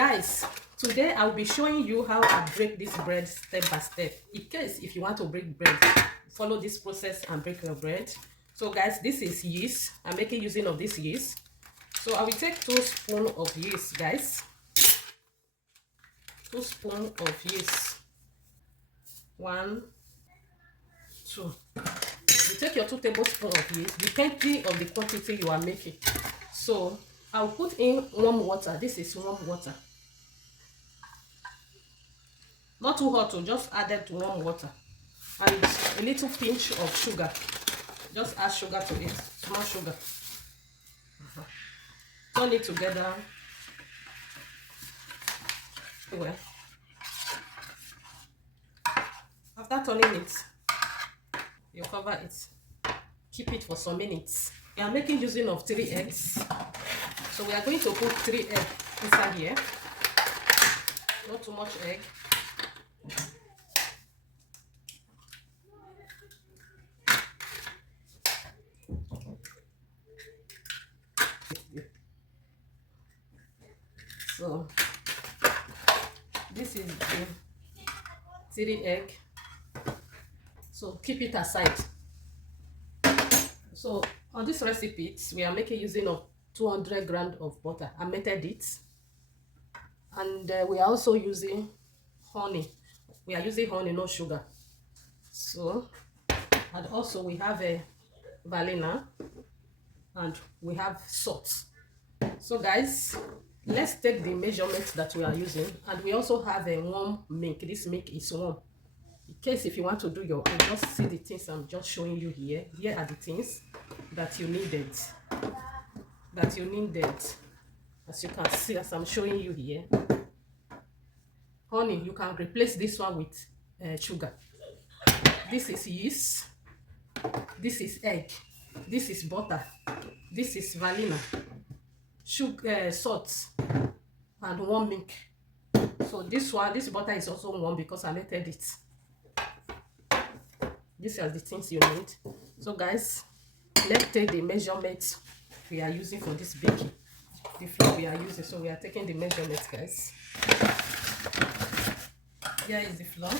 Guys, today I'll be showing you how I break this bread step by step. In case if you want to break bread, follow this process and break your bread. So guys, this is yeast. I'm making using of this yeast. So I will take 2 spoons of yeast, guys. 2 spoons of yeast. 1, 2. You take your 2 tablespoons of yeast, depending on the quantity you are making. So I'll put in warm water. This is warm water. Not too hot, to just add it to warm water. And a little pinch of sugar. Just add sugar to it, small sugar. Turn it together. Anyway, after turning it, you cover it. Keep it for some minutes. We are making using of 3 eggs. So we are going to put 3 eggs inside here. Not too much egg. So this is the 3 egg. So keep it aside. So on this recipe, we are making using of 200 grams of butter. I melted it, and we are also using honey. We are using honey, no sugar. So, and also we have a vanilla, and we have salt. So guys, let's take the measurements that we are using, and we also have a warm milk. This milk is warm. In case if you want to do your own, just see the things I'm just showing you here. Here are the things that you needed. As you can see, as I'm showing you here. Honey, you can replace this one with sugar. This is yeast. This is egg. This is butter. This is vanilla. Sugar, salt, and warm milk. So this butter is also warm because I melted it. These are the things you need. So guys, let's take the measurements we are using for this baking. The flour we are using. So we are taking the measurements, guys. Here is the flour.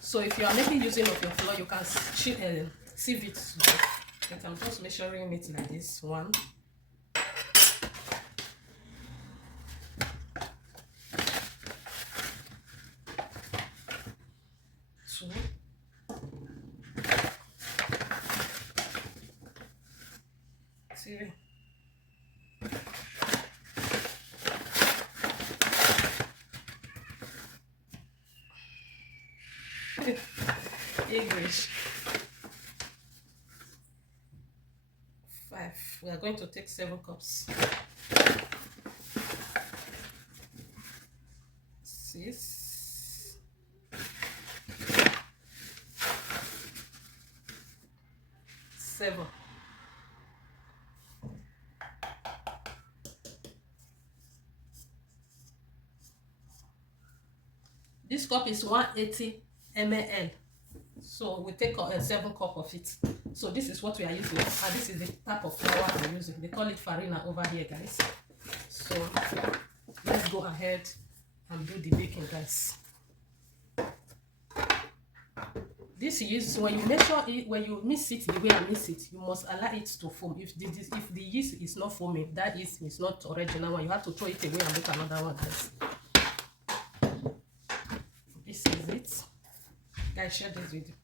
So if you are making using of your flour, you can sieve it. But I'm just measuring it like this. 1, 2, 3, 4. English. 5. We are going to take 7 cups. 6. 7. This cup is 180 ml. So we take 7 cups of it. So this is what we are using, and this is the type of flour we're using. They call it farina over here, guys. So let's go ahead and do the baking, guys. This yeast, when you measure it, when you mix it the way I mix it, you must allow it to foam. If the yeast is not foaming, that yeast is not original one. You have to throw it away and make another one, guys. This is it. Guys, share this video.